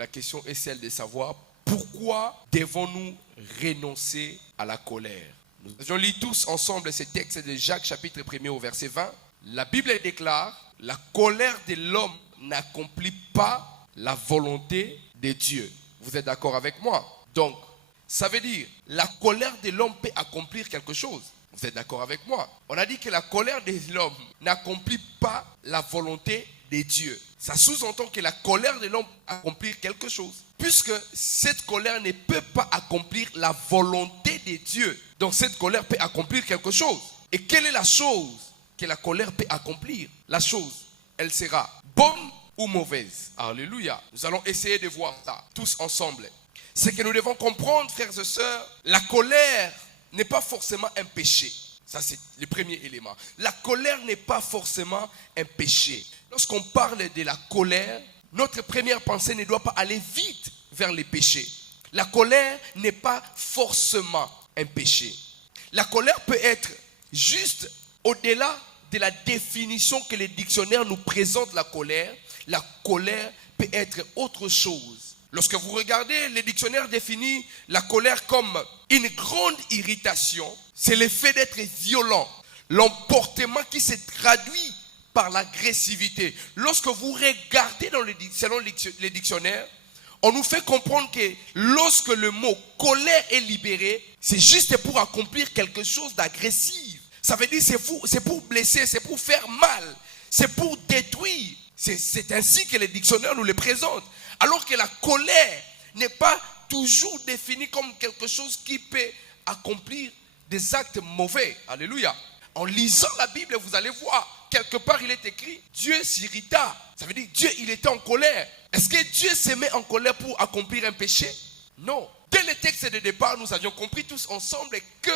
la question est celle de savoir pourquoi devons-nous renoncer à la colère. Nous allons lire tous ensemble ce texte de Jacques chapitre 1 au verset 20. La Bible déclare: la colère de l'homme n'accomplit pas la volonté de Dieu. Vous êtes d'accord avec moi? Donc, ça veut dire, la colère de l'homme peut accomplir quelque chose. Vous êtes d'accord avec moi? On a dit que la colère de l'homme n'accomplit pas la volonté de Dieu. Ça sous-entend que la colère de l'homme peut accomplir quelque chose. Puisque cette colère ne peut pas accomplir la volonté de Dieu. Donc cette colère peut accomplir quelque chose. Et quelle est la chose que la colère peut accomplir? La chose, elle sera bonne ou mauvaise. Alléluia. Nous allons essayer de voir ça tous ensemble. C'est que nous devons comprendre, frères et sœurs, la colère n'est pas forcément un péché. Ça, c'est le premier élément. La colère n'est pas forcément un péché. Lorsqu'on parle de la colère, notre première pensée ne doit pas aller vite vers les péchés. La colère n'est pas forcément un péché. La colère peut être juste au-delà de la définition que les dictionnaires nous présentent la colère. La colère peut être autre chose. Lorsque vous regardez, les dictionnaires définissent la colère comme une grande irritation. C'est le fait d'être violent. L'emportement qui se traduit par l'agressivité. Lorsque vous regardez selon les dictionnaires, on nous fait comprendre que lorsque le mot colère est libéré, c'est juste pour accomplir quelque chose d'agressif. Ça veut dire c'est pour blesser, c'est pour faire mal, c'est pour détruire. C'est ainsi que les dictionnaires nous le présentent. Alors que la colère n'est pas toujours définie comme quelque chose qui peut accomplir des actes mauvais. Alléluia. En lisant la Bible, vous allez voir, quelque part il est écrit, Dieu s'irrita. Ça veut dire Dieu, il était en colère. Est-ce que Dieu se met en colère pour accomplir un péché? Non. Dès le texte de départ, nous avions compris tous ensemble que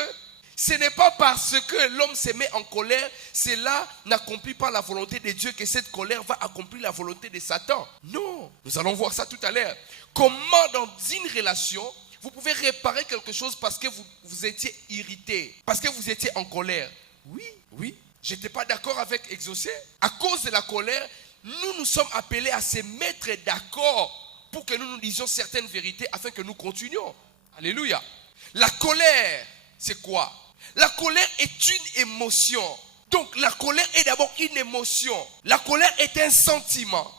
ce n'est pas parce que l'homme se met en colère, cela n'accomplit pas la volonté de Dieu que cette colère va accomplir la volonté de Satan. Non, nous allons voir ça tout à l'heure. Comment dans une relation, vous pouvez réparer quelque chose parce que vous étiez irrité, parce que vous étiez en colère? Oui. Je n'étais pas d'accord avec Exaucé. À cause de la colère, nous sommes appelés à se mettre d'accord pour que nous disions certaines vérités afin que nous continuions. Alléluia. La colère, c'est quoi? La colère est une émotion. Donc la colère est d'abord une émotion. La colère est un sentiment.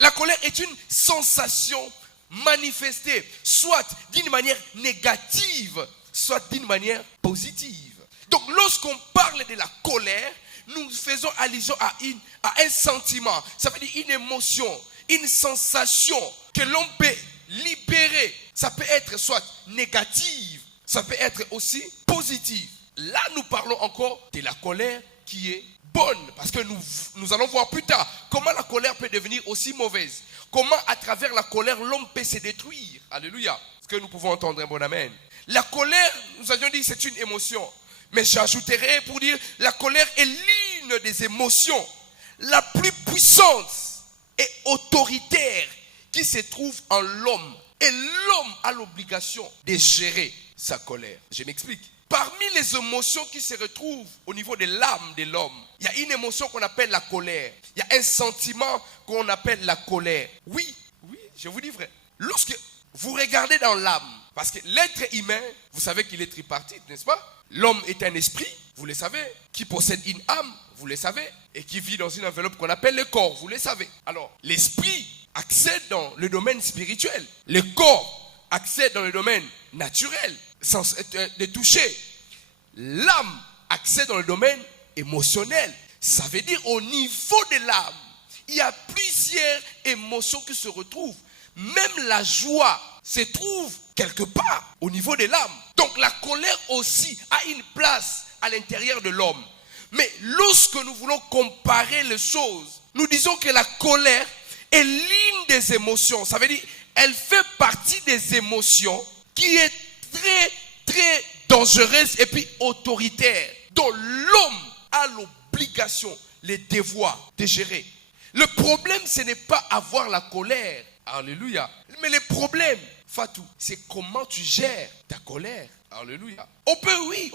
La colère est une sensation manifestée, soit d'une manière négative, soit d'une manière positive. Donc lorsqu'on parle de la colère, nous faisons allusion à un sentiment. Ça veut dire une émotion, une sensation que l'on peut libérer. Ça peut être soit négative, ça peut être aussi positive. Là, nous parlons encore de la colère qui est bonne. Parce que nous allons voir plus tard comment la colère peut devenir aussi mauvaise. Comment à travers la colère, l'homme peut se détruire. Alléluia. Est-ce que nous pouvons entendre un bon amen? La colère, nous avions dit, c'est une émotion. Mais j'ajouterai pour dire, la colère est l'une des émotions la plus puissante et autoritaire qui se trouve en l'homme. Et l'homme a l'obligation de gérer sa colère. Je m'explique. Parmi les émotions qui se retrouvent au niveau de l'âme de l'homme, il y a une émotion qu'on appelle la colère. Il y a un sentiment qu'on appelle la colère. Oui, je vous dis vrai. Lorsque vous regardez dans l'âme, parce que l'être humain, vous savez qu'il est tripartite, n'est-ce pas? L'homme est un esprit, vous le savez, qui possède une âme, vous le savez, et qui vit dans une enveloppe qu'on appelle le corps, vous le savez. Alors, l'esprit accède dans le domaine spirituel. Le corps accède dans le domaine naturel, sans de toucher. L'âme accède dans le domaine émotionnel. Ça veut dire au niveau de l'âme, il y a plusieurs émotions qui se retrouvent. Même la joie se trouve quelque part au niveau de l'âme. Donc la colère aussi a une place à l'intérieur de l'homme. Mais lorsque nous voulons comparer les choses, nous disons que la colère est l'une des émotions. Ça veut dire elle fait partie des émotions qui est très très dangereuse et puis autoritaire, dont l'homme a l'obligation, les devoirs de gérer. Le problème, ce n'est pas avoir la colère. Alléluia. Mais le problème, Fatou, c'est comment tu gères ta colère. Alléluia. On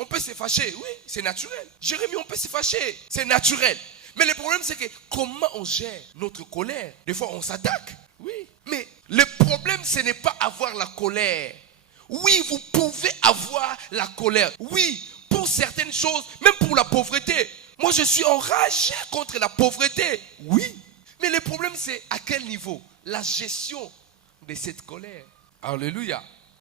peut se fâcher. Oui, c'est naturel. Jérémie, on peut se fâcher. C'est naturel. Mais le problème, c'est que comment on gère notre colère? Des fois, on s'attaque. Oui. Mais Le problème, ce n'est pas avoir la colère. Oui, vous pouvez avoir la colère. Oui, pour certaines choses, même pour la pauvreté. Moi, je suis enragé contre la pauvreté. Oui. Mais le problème, c'est à quel niveau? La gestion de cette colère. Alléluia.